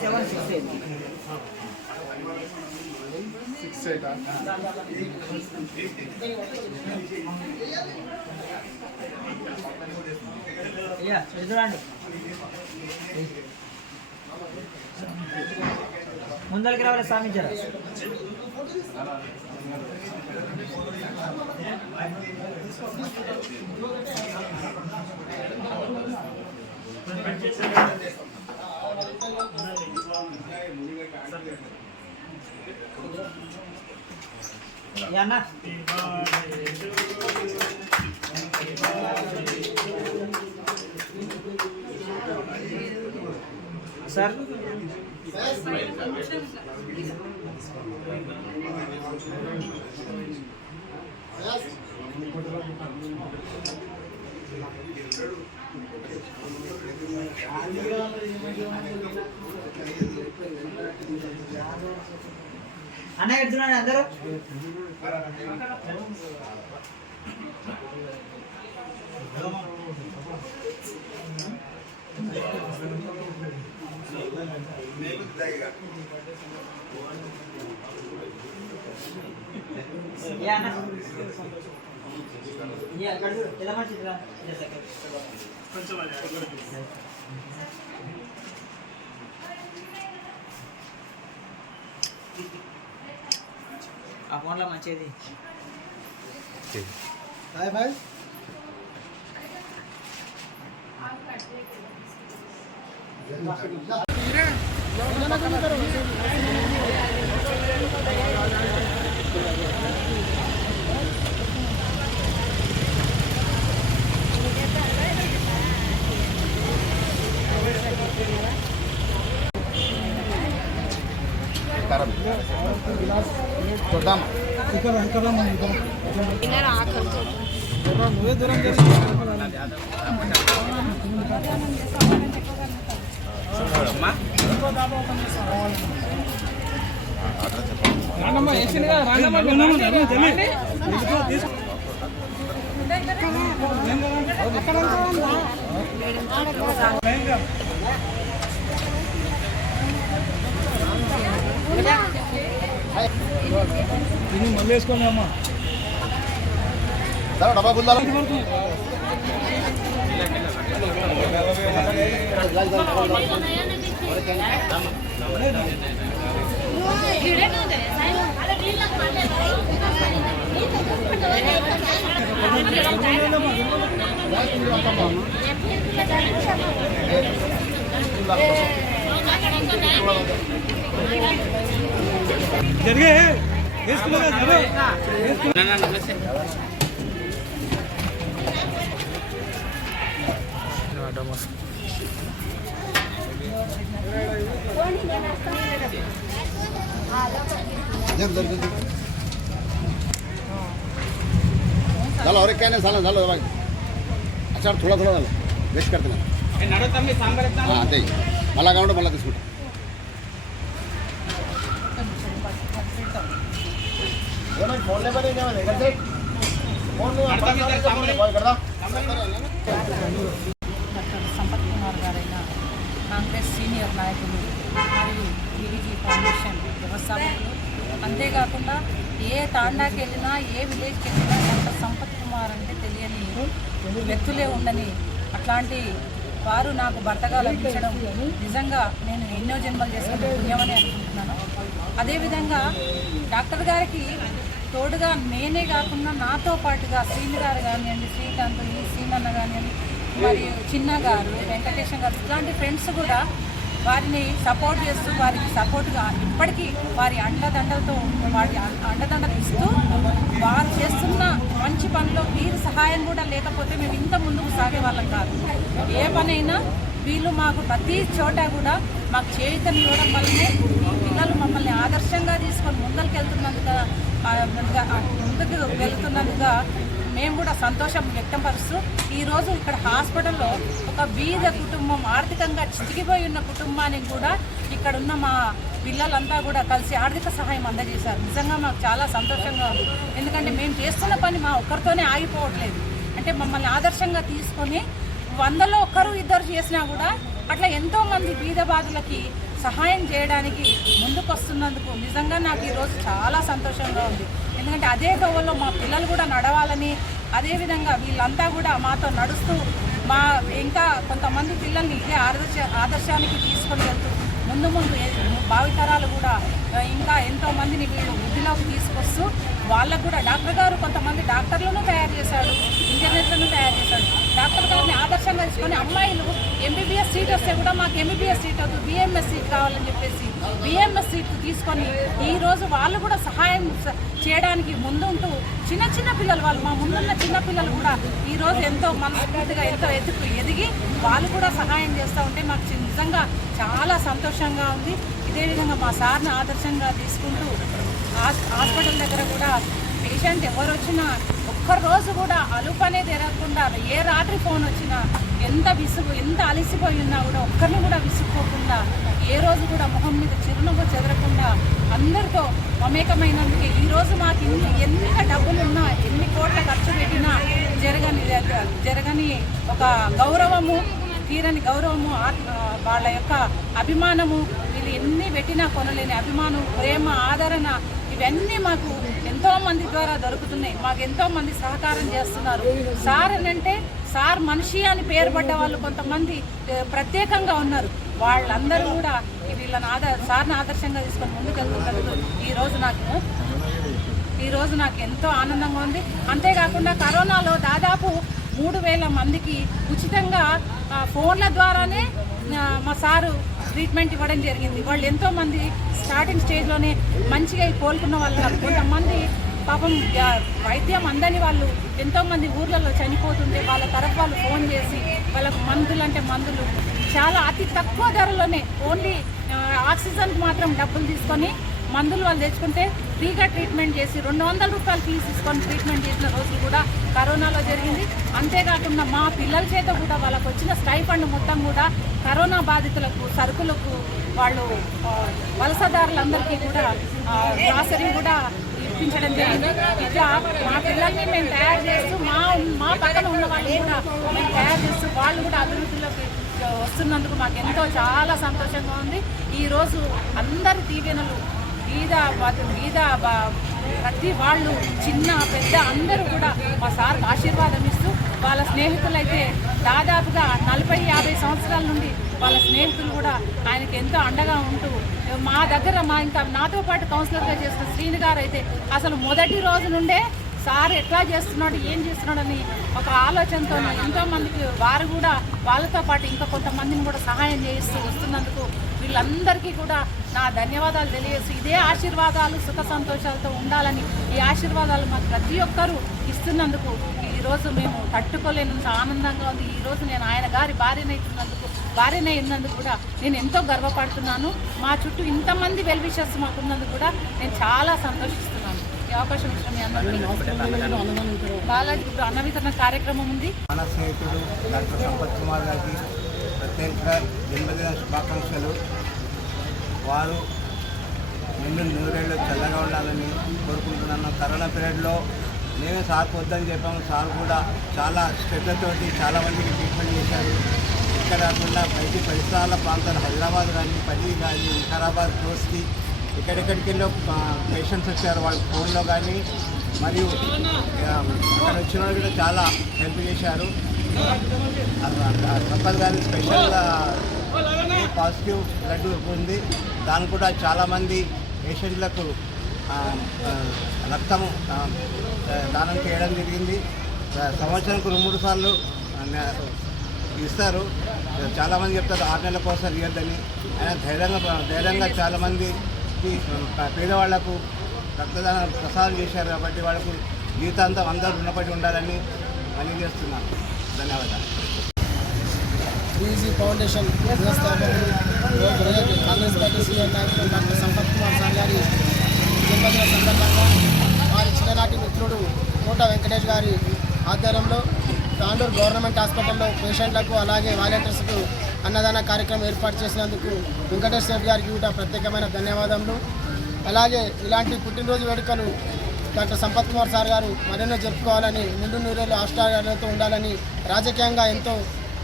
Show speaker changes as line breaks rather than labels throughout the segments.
Seven six
eight six
eight చూడండి. ముందరికి రావాలి స్వామి జర. సార్ ఎడుతున్నాడు అందరూ ఏ అన్న ఏ అందరూ చూడు. ఎలా మంచిదిరా ఆ ఫోన్లో మంచిది
హాయ్ బాయ్ చూద్దాం ఇక్కడ ఇక్కడ నువ్వే దూరం చేసి దీన్ని మళ్ళీ వేసుకోండి అమ్మా డబ్బా బుల్దాలు జరిగే వేసుకున్నా
चलो और एक कहने साला चलो भाई अच्छा थोड़ा थोड़ा चलो वेस्ट करते ना हाँ అంతే మళ్ళా కావాలంటే ఫోన్
డాక్టర్ సంపత్ కుమార్ గారైన కాంగ్రెస్ సీనియర్ నాయకులు మరియు టీవీజీ ఫౌండేషన్ వ్యవస్థాపకులు అంతేకాకుండా ఏ తాండాకి వెళ్ళినా ఏ విలేజ్కి వెళ్ళినా డాక్టర్ సంపత్ కుమార్ అంటే తెలియని వ్యక్తులే ఉండని అట్లాంటి వారు నాకు భర్తగా లభించడం నిజంగా నేను ఎన్నో జన్మలు చేసుకుంటే పుణ్యమని అనుకుంటున్నాను. అదేవిధంగా డాక్టర్ గారికి తోడుగా నేనే కాకుండా నాతో పాటుగా శ్రీని గారు కానివ్వండి శ్రీకాంత్ సీమన్న కానివ్వండి మరియు చిన్న గారు వెంకటేశం గారు ఇలాంటి ఫ్రెండ్స్ కూడా వారిని సపోర్ట్ చేస్తూ వారికి సపోర్ట్గా ఇప్పటికీ వారి అండదండలతో వారి అండదండలు ఇస్తూ వారు చేస్తున్న మంచి పనిలో వీరి సహాయం కూడా లేకపోతే మేము ఇంత ముందుకు సాగే వాళ్ళం కాదు. ఏ పనైనా వీళ్ళు మాకు ప్రతి చోట కూడా మాకు చేయుతనివ్వడం వల్లనే ఈ పిల్లలు మమ్మల్ని ఆదర్శంగా తీసుకొని ముందరికి వెళ్తున్నందుగా ముందుకు వెళ్తున్నందుగా మేము కూడా సంతోషం వ్యక్తపరుస్తూ ఈరోజు ఇక్కడ హాస్పిటల్లో ఒక బీద కుటుంబం ఆర్థికంగా చితికిపోయి ఉన్న కుటుంబానికి కూడా ఇక్కడ ఉన్న మా పిల్లలంతా కూడా కలిసి ఆర్థిక సహాయం అందజేశారు. నిజంగా మాకు చాలా సంతోషంగా ఉంది. ఎందుకంటే మేము చేస్తున్న పని మా ఒక్కరితోనే ఆగిపోవట్లేదు. అంటే మమ్మల్ని ఆదర్శంగా తీసుకొని వందలో ఒక్కరు ఇద్దరు చేసినా కూడా అట్లా ఎంతోమంది బీద బాధలకి సహాయం చేయడానికి ముందుకొస్తున్నందుకు నిజంగా నాకు ఈరోజు చాలా సంతోషంగా ఉంది. ఎందుకంటే అదే గవ్వలో మా పిల్లలు కూడా నడవాలని అదేవిధంగా వీళ్ళంతా కూడా మాతో నడుస్తూ మా ఇంకా కొంతమంది పిల్లల్ని ఇదే ఆదర్శ ఆదర్శానికి తీసుకొని వెళ్తూ ముందు ముందు భావితరాలు కూడా ఇంకా ఎంతోమందిని వీళ్ళు వృద్ధిలోకి తీసుకొస్తూ వాళ్ళకు కూడా డాక్టర్ గారు కొంతమంది డాక్టర్లను తయారు చేశాడు ఇంజనీర్లను తయారు చేశాడు డాక్టర్ గారిని ఆదర్శంగా తీసుకొని అమ్మాయిలు ఎంబీబీఎస్ సీట్ వస్తే కూడా మాకు ఎంబీబీఎస్ సీట్ వద్దు బిఎంఎస్ సీట్ కావాలని చెప్పేసి బిఎంఎస్ సీట్ తీసుకొని ఈరోజు వాళ్ళు కూడా సహాయం చేయడానికి ముందుంటూ చిన్న చిన్న పిల్లలు వాళ్ళు మా ముందున్న చిన్న పిల్లలు కూడా ఈరోజు ఎంతో మనస్ఫూర్తిగా ఎంతో ఎదుగు ఎదిగి వాళ్ళు కూడా సహాయం చేస్తూ ఉంటే మాకు నిజంగా చాలా సంతోషంగా ఉంది. ఇదే విధంగా మా సార్ని ఆదర్శంగా తీసుకుంటూ హాస్పిటల్ దగ్గర కూడా పేషెంట్ ఎవరు వచ్చినా ఒక్క రోజు కూడా అలుపు అనేది ఎరగకుండా ఏ రాత్రి ఫోన్ వచ్చినా ఎంత విసుగు ఎంత అలసిపోయి ఉన్నా కూడా ఒక్కరిని కూడా విసుక్కోకుండా ఏ రోజు కూడా మొహం మీద చిరునవ్వు చెదరకుండా అందరితో మమేకమైనందుకే ఈరోజు మాకు ఇన్ని ఎంత డబ్బులు ఉన్నా ఎన్ని కోట్ల ఖర్చు పెట్టినా జరగని జరగని ఒక గౌరవము తీరని గౌరవము ఆత్మ వాళ్ళ యొక్క అభిమానము వీళ్ళు ఎన్ని పెట్టినా కొనలేని అభిమానం ప్రేమ ఆదరణ ఇవన్నీ మాకు ఎంతో మంది ద్వారా దొరుకుతున్నాయి. మాకు ఎంతో మంది సహకారం చేస్తున్నారు. సార్ అని అంటే సార్ మనిషి అని పేరు పడ్డ వాళ్ళు కొంతమంది ప్రత్యేకంగా ఉన్నారు. వాళ్ళందరూ కూడా వీళ్ళని ఆదర్ సార్ని ఆదర్శంగా తీసుకొని ముందుకెళ్తున్నందుకు ఈరోజు నాకు ఈరోజు నాకు ఎంతో ఆనందంగా ఉంది. అంతేకాకుండా కరోనాలో దాదాపు మూడు వేల మందికి ఉచితంగా ఆ, ఫోన్ల ద్వారానే మా సారు ట్రీట్మెంట్ ఇవ్వడం జరిగింది. వాళ్ళు ఎంతో మంది స్టార్టింగ్ స్టేజ్లోనే మంచిగా కోలుకున్న వాళ్ళు కొంతమంది పాపం వైద్యం అందని వాళ్ళు ఎంతోమంది ఊర్లలో చనిపోతుంటే వాళ్ళ తరఫు వాళ్ళు ఫోన్ చేసి వాళ్ళకు మందులు అంటే మందులు. చాలా అతి తక్కువ ధరలోనే ఓన్లీ ఆక్సిజన్కి మాత్రం డబ్బులు తీసుకొని మందులు వాళ్ళు తెచ్చుకుంటే ఫ్రీగా ట్రీట్మెంట్ చేసి రెండు వందల రూపాయలు ఫీజు తీసుకొని ట్రీట్మెంట్ చేసిన రోజులు కూడా కరోనాలో జరిగింది. అంతేకాకుండా మా పిల్లల చేత కూడా వాళ్ళకు వచ్చిన స్టైఫండ్ మొత్తం కూడా కరోనా బాధితులకు సరుకులకు వాళ్ళు వలసదారులందరికీ కూడా గ్రాసరీ కూడా ఇప్పించడం జరిగింది. ఇట్లా మా పిల్లల్ని మేము తయారు చేస్తూ మా మా పక్కన ఉన్న వాళ్ళు కూడా మేము తయారు చేస్తూ వాళ్ళు కూడా అభివృద్ధిలోకి వస్తున్నందుకు మాకు ఎంతో చాలా సంతోషంగా ఉంది. ఈరోజు అందరి దీవెనలు బీద బ- బీద ప్రతి వాళ్ళు చిన్న పెద్ద అందరూ కూడా మా సార్కి ఆశీర్వాదం ఇస్తూ వాళ్ళ స్నేహితులైతే దాదాపుగా నలభై యాభై సంవత్సరాల నుండి వాళ్ళ స్నేహితులు కూడా ఆయనకి ఎంతో అండగా ఉంటూ మా దగ్గర మా ఇంకా నాతో పాటు కౌన్సిలర్గా చేసిన శ్రీని గారు అయితే అసలు మొదటి రోజు నుండే సార్ ఎట్లా చేస్తున్నాడు ఏం చేస్తున్నాడని ఒక ఆలోచనతో ఎంతోమందికి వారు కూడా వాళ్ళతో పాటు ఇంకా కొంతమందిని కూడా సహాయం చేయిస్తూ వస్తున్నందుకు వీళ్ళందరికీ కూడా నా ధన్యవాదాలు తెలియజేస్తూ ఇదే ఆశీర్వాదాలు సుఖ సంతోషాలతో ఉండాలని ఈ ఆశీర్వాదాలు మాకు ప్రతి ఒక్కరూ ఇస్తున్నందుకు ఈరోజు మేము తట్టుకోలేనంత ఆనందంగా ఉంది. ఈరోజు నేను ఆయన గారి భార్యనైతున్నందుకు భార్యనే ఉన్నందుకు కూడా నేను ఎంతో గర్వపడుతున్నాను. మా చుట్టూ ఇంతమంది వెల్విషర్స్ మాకున్నందుకు కూడా నేను చాలా సంతోషిస్తున్నాను. ఈ అవకాశం ఇచ్చిన మీ అందరికీ బాలాజీ ఇప్పుడు అన్న వితరణ కార్యక్రమం ఉంది.
మన స్నేహితుడు డాక్టర్ సంపత్ కుమార్ గారికి ప్రత్యేక జన్మదిన శుభాకాంక్షలు. వారు నిండు నూరేళ్ళు చల్లగా ఉండాలని కోరుకుంటున్నాను. కరోనా పీరియడ్లో మేమే సార్ వద్దని చెప్పాము. సార్ కూడా చాలా శ్రద్ధతోటి చాలా మందికి ట్రీట్మెంట్ చేశారు. ఇక్కడ కాకుండా బయటి పరిసరాల ప్రాంతాలు హైదరాబాద్ కానీ పల్లి కానీ వికారాబాద్ కోస్కి ఎక్కడెక్కడికి వెళ్ళో పేషెంట్స్ వచ్చారు. వాళ్ళ ఫోన్లో కానీ మరియు అక్కడ వచ్చిన వాళ్ళు కూడా చాలా హెల్ప్ చేశారు. సంపత్ గారి స్పెషల్ పాజిటివ్ బ్లడ్ ఉంది దాని కూడా చాలామంది పేషెంట్లకు రక్తం దానం చేయడం జరిగింది. సంవత్సరానికి రెండు మూడు సార్లు ఇస్తారు. చాలామంది చెప్తారు ఆరు నెలల కోసం ఇవ్వద్దని. ఆయన ధైర్యంగా ధైర్యంగా చాలామంది పేదవాళ్ళకు రక్తదానం ప్రసారం చేశారు కాబట్టి వాళ్ళకు జీవితాంతం అందరూ రుణపడి ఉండాలని పనిచేస్తున్నాను ధన్యవాదాలు.
బీజీ ఫౌండేషన్ వ్యవస్థాపకులు ప్రజలు కాంగ్రెస్ పార్టీ సీనియర్ నాయకులు డాక్టర్ సంపత్ కుమార్ సార్ గారి జన్మదిన సందర్భంగా వారి చిన్ననాటి మిత్రుడు కోట వెంకటేష్ గారి ఆధ్వర్యంలో తాండూరు గవర్నమెంట్ హాస్పిటల్లో పేషెంట్లకు అలాగే వాలంటీర్స్కు అన్నదాన కార్యక్రమం ఏర్పాటు చేసినందుకు వెంకటేశ్వర గారికి కూడా ప్రత్యేకమైన ధన్యవాదములు. అలాగే ఇలాంటి పుట్టినరోజు వేడుకలు డాక్టర్ సంపత్ కుమార్ సార్ గారు మరెన్నో జరుపుకోవాలని నిండు నూరేళ్ళు ఆస్ట్రాలతో ఉండాలని రాజకీయంగా ఎంతో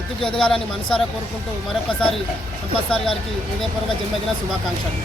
ఎత్తుకు ఎదగాలని మనసారా కోరుకుంటూ మరొకసారి సంపత్ సార్ గారికి హృదయపూర్వక జన్మదిన శుభాకాంక్షలు.